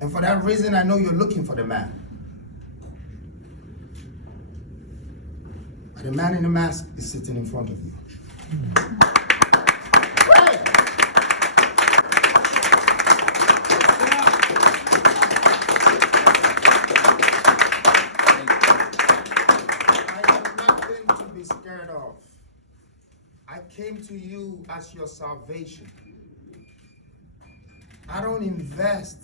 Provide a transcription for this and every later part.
And for that reason, I know you're looking for the man. But the man in the mask is sitting in front of you. Hey! I have nothing to be scared of. I came to you as your salvation. I don't invest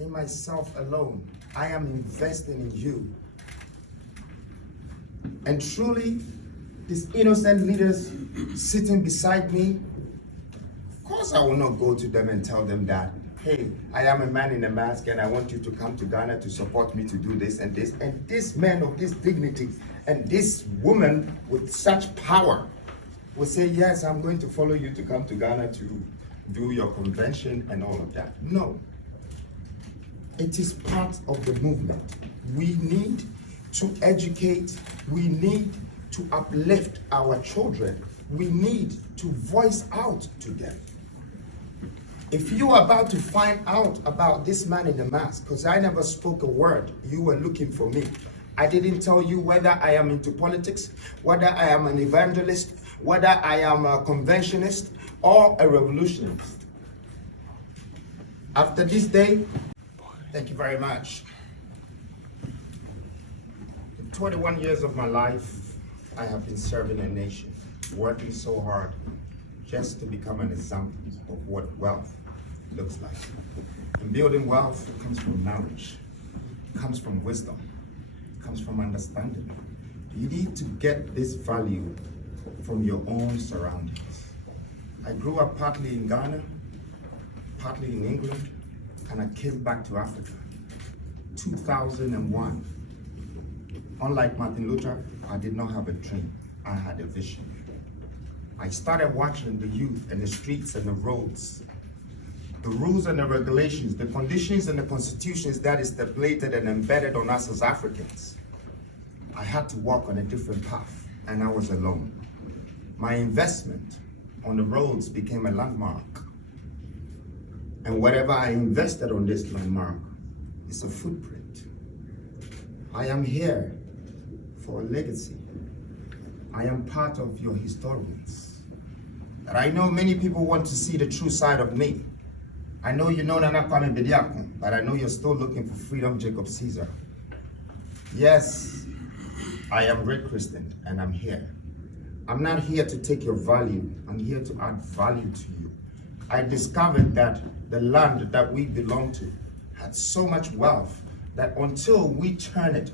in myself alone. I am investing in you. And truly, these innocent leaders sitting beside me, of course I will not go to them and tell them that, hey, I am a man in a mask and I want you to come to Ghana to support me to do this and this. And this man of this dignity and this woman with such power will say, yes, I'm going to follow you to come to Ghana to do your convention and all of that. No. It is part of the movement. We need to educate. We need to uplift our children. We need to voice out to them. If you are about to find out about this man in the mask, because I never spoke a word, you were looking for me. I didn't tell you whether I am into politics, whether I am an evangelist, whether I am a conventionist or a revolutionist. After this day, thank you very much. In 21 years of my life, I have been serving a nation, working so hard just to become an example of what wealth looks like. And building wealth comes from knowledge, comes from wisdom, comes from understanding. You need to get this value from your own surroundings. I grew up partly in Ghana, partly in England, and I came back to Africa. 2001. Unlike Martin Luther, I did not have a dream. I had a vision. I started watching the youth and the streets and the roads, the rules and the regulations, the conditions and the constitutions that is stipulated and embedded on us as Africans. I had to walk on a different path, and I was alone. My investment on the roads became a landmark. And whatever I invested on this landmark is a footprint. I am here for a legacy. I am part of your historians. And I know many people want to see the true side of me. I know you know Nana Kwame Bediako, but I know you're still looking for Freedom Jacob Caesar. Yes, I am Red Christian, and I'm here. I'm not here to take your value. I'm here to add value to you. I discovered that the land that we belong to had so much wealth that until we turn it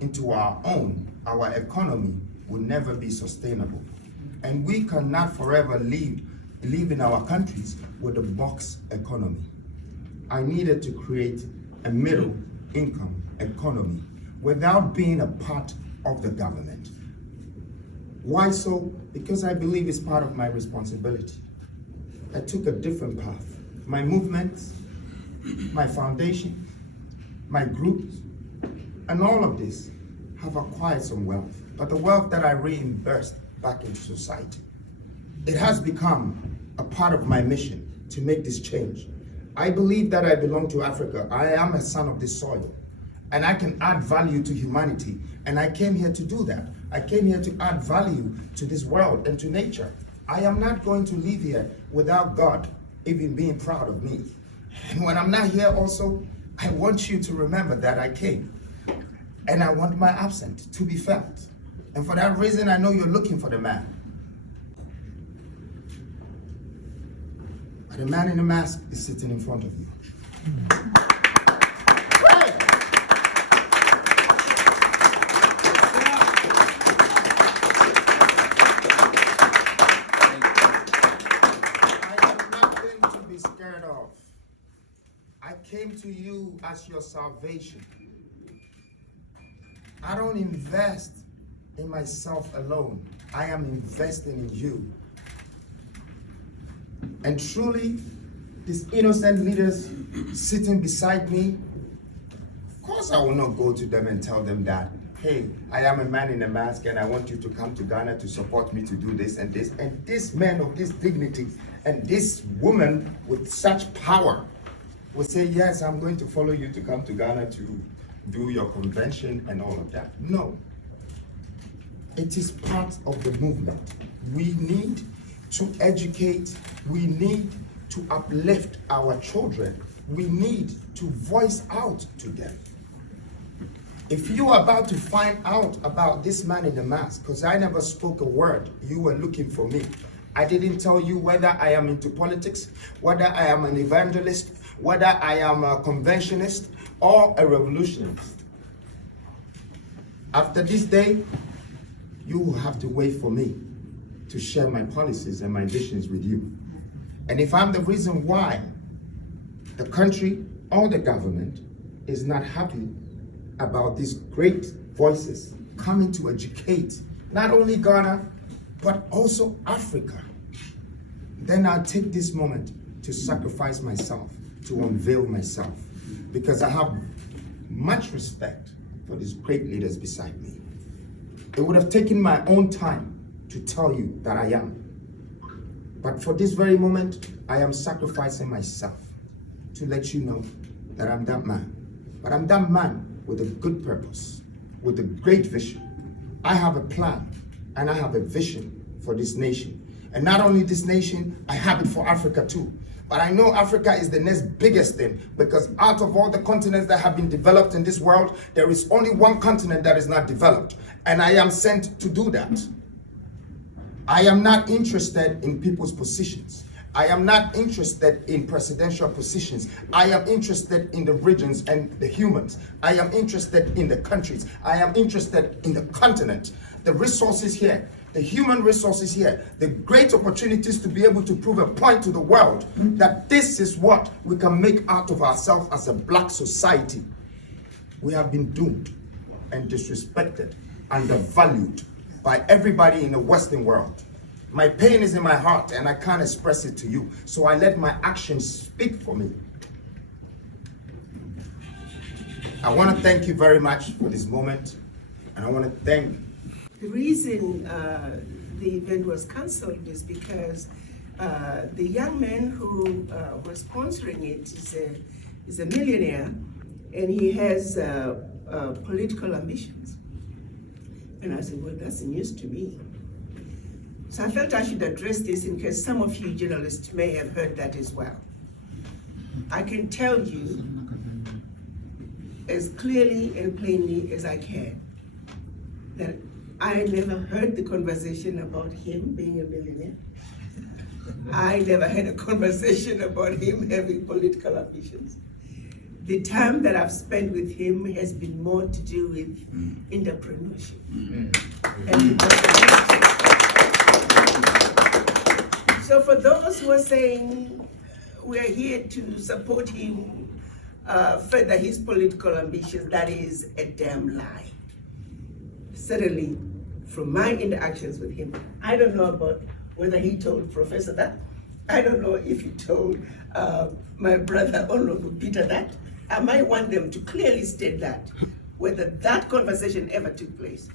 into our own, our economy will never be sustainable. And we cannot forever live in our countries with a box economy. I needed to create a middle income economy without being a part of the government. Why so? Because I believe it's part of my responsibility. I took a different path. My movements, my foundation, my groups, and all of this have acquired some wealth. But the wealth that I reimbursed back into society, it has become a part of my mission to make this change. I believe that I belong to Africa. I am a son of this soil, and I can add value to humanity. And I came here to do that. I came here to add value to this world and to nature. I am not going to live here without God even being proud of me. And when I'm not here also, I want you to remember that I came. And I want my absence to be felt. And for that reason, I know you're looking for the man. But the man in the mask is sitting in front of you. Hey! I have nothing to be scared of. I came to you as your salvation. I don't invest in myself alone. I am investing in you. And truly, these innocent leaders sitting beside me, of course I will not go to them and tell them that, hey, I am a man in a mask and I want you to come to Ghana to support me to do this and this. And this man of this dignity and this woman with such power will say, yes, I'm going to follow you to come to Ghana to do your convention and all of that. No. It is part of the movement. We need to educate, we need to uplift our children, we need to voice out to them. If you are about to find out about this man in the mask, because I never spoke a word, you were looking for me. I didn't tell you whether I am into politics, whether I am an evangelist, whether I am a conventionist or a revolutionist. After this day, you will have to wait for me to share my policies and my visions with you. And if I'm the reason why the country or the government is not happy about these great voices coming to educate not only Ghana, but also Africa, then I'll take this moment to sacrifice myself, to unveil myself, because I have much respect for these great leaders beside me. It would have taken my own time to tell you that I am. But for this very moment, I am sacrificing myself to let you know that I'm that man. But I'm that man with a good purpose, with a great vision. I have a plan and I have a vision for this nation. And not only this nation, I have it for Africa too. But I know Africa is the next biggest thing, because out of all the continents that have been developed in this world, there is only one continent that is not developed. And I am sent to do that. I am not interested in people's positions. I am not interested in presidential positions. I am interested in the regions and the humans. I am interested in the countries. I am interested in the continent. The resources here, the human resources here, the great opportunities to be able to prove a point to the world that this is what we can make out of ourselves as a black society. We have been doomed and disrespected, undervalued by everybody in the Western world. My pain is in my heart and I can't express it to you, so I let my actions speak for me. I want to thank you very much for this moment, and I want to thank. The reason the event was cancelled is because the young man who was sponsoring it is a millionaire, and he has political ambitions. And I said, well, that's news to me. So I felt I should address this in case some of you journalists may have heard that as well. I can tell you as clearly and plainly as I can that I never heard the conversation about him being a millionaire. I never had a conversation about him having political ambitions. The time that I've spent with him has been more to do with entrepreneurship. And so for those who are saying we're here to support him further his political ambitions, that is a damn lie. Certainly, from my interactions with him, I don't know about whether he told Professor that. I don't know if he told my brother Honorable Peter that. I might want them to clearly state that, whether that conversation ever took place.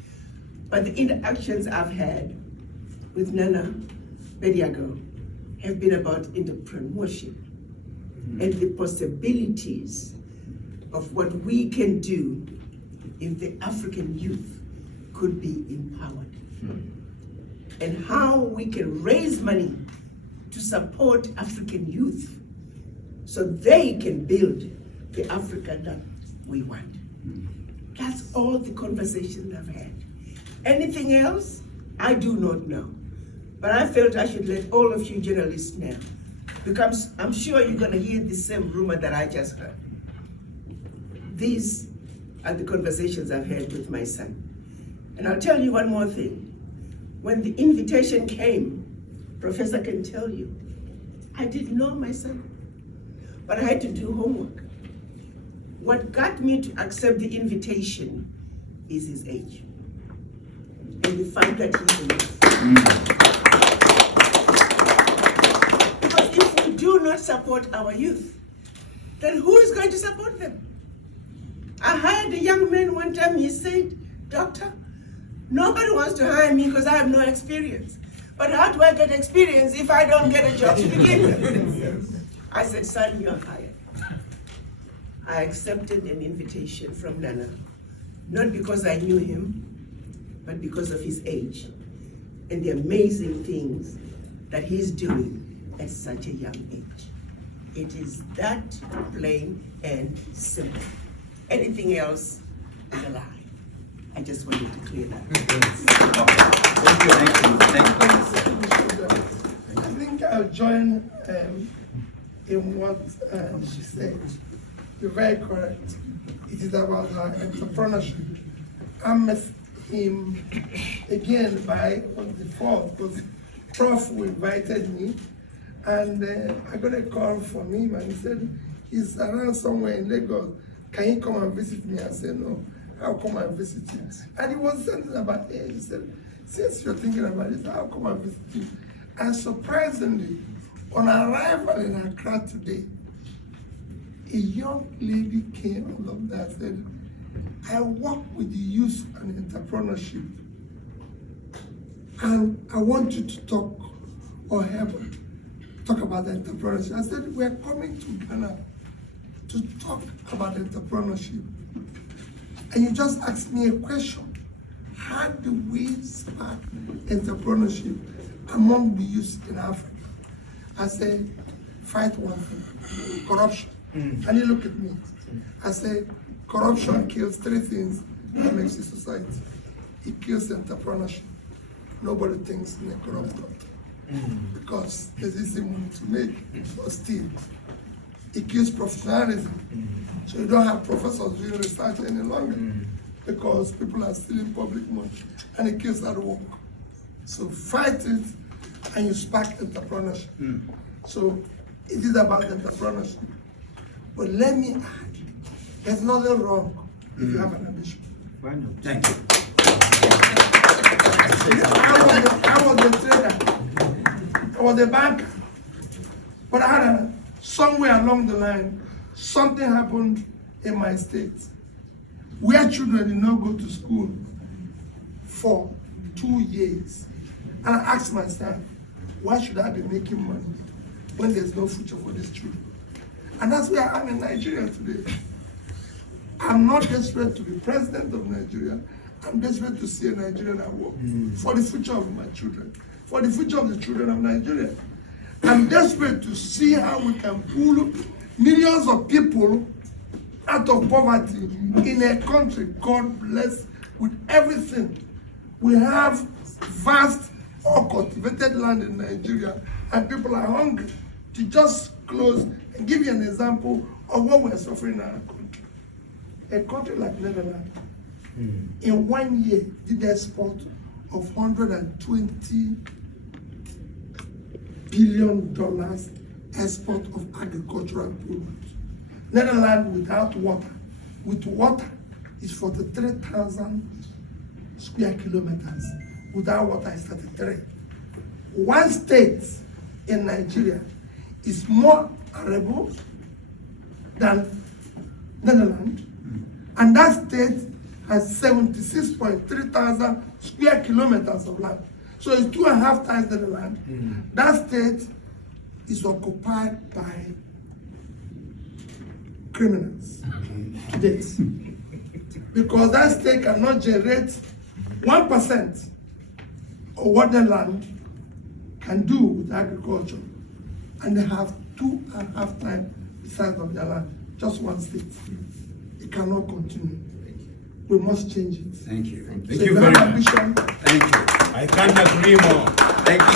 But the interactions I've had with Nana Bediago have been about entrepreneurship and the possibilities of what we can do if the African youth could be empowered, and how we can raise money to support African youth so they can build the Africa that we want. That's all the conversations I've had. Anything else, I do not know. But I felt I should let all of you journalists know, because I'm sure you're going to hear the same rumor that I just heard. These are the conversations I've had with my son. And I'll tell you one more thing. When the invitation came, Professor can tell you, I didn't know my son, but I had to do homework. What got me to accept the invitation is his age and the fact that he's a youth. Because if we do not support our youth, then who is going to support them? I hired a young man one time, he said, Doctor, nobody wants to hire me because I have no experience. But how do I get experience if I don't get a job to begin with? I said, son, you're hired. I accepted an invitation from Nana, not because I knew him, but because of his age and the amazing things that he's doing at such a young age. It is that plain and simple. Anything else is a lie. I just wanted to clear that. I think I'll join in what she said. You're very correct. It is about her entrepreneurship. I met him again on the 4th because Prof who invited me, and I got a call from him and he said he's around somewhere in Lagos. Can you come and visit me? I said no, I'll come and visit you. And he was saying about age. He said, since you're thinking about it, I'll come and visit you. And surprisingly, on arrival in Accra today, a young lady came and looked at and said, I work with the youth and entrepreneurship, and I want you to talk or help talk about entrepreneurship. I said, we're coming to Ghana to talk about entrepreneurship. And you just asked me a question. How do we spark entrepreneurship among the youth in Africa? I said, fight one thing, corruption. And he looked at me. I said, corruption kills 3 things that makes a society. It kills entrepreneurship. Nobody thinks in a corrupt country because there's easy money to make or steal. It kills professionalism. So you don't have professors doing research any longer because people are stealing public money, and it kills that work. So fight it and you spark entrepreneurship. So it is about entrepreneurship. But let me add, there's nothing wrong if you have an ambition. Thank you. I was a trader, I was a banker, but I had somewhere along the line, something happened in my state where children did not go to school for 2 years. And I asked myself, why should I be making money when there's no future for these children? And that's where I'm in Nigeria today. I'm not desperate to be president of Nigeria. I'm desperate to see a Nigeria that works for the future of my children, for the future of the children of Nigeria. I'm desperate to see how we can pull millions of people out of poverty in a country, God bless, with everything. We have vast or cultivated land in Nigeria, and people are hungry. To just close and give you an example of what we're suffering in our country. A country like Netherlands, in 1 year, did export of $120 billion export of agricultural products. Netherlands without water, with water is 43,000 square kilometers. Without water is 33. One state in Nigeria is more arable than Netherlands, and that state has 76.3 thousand square kilometers of land. So it's 2.5 times Netherlands. That state is occupied by criminals today. Because that state cannot generate 1% of what the land can do with agriculture. And they have 2.5 times the size of their land, just one state. It cannot continue. We must change it. Thank you. So Thank if you we very have much. ambition, Thank you. I can't agree more. Thank you.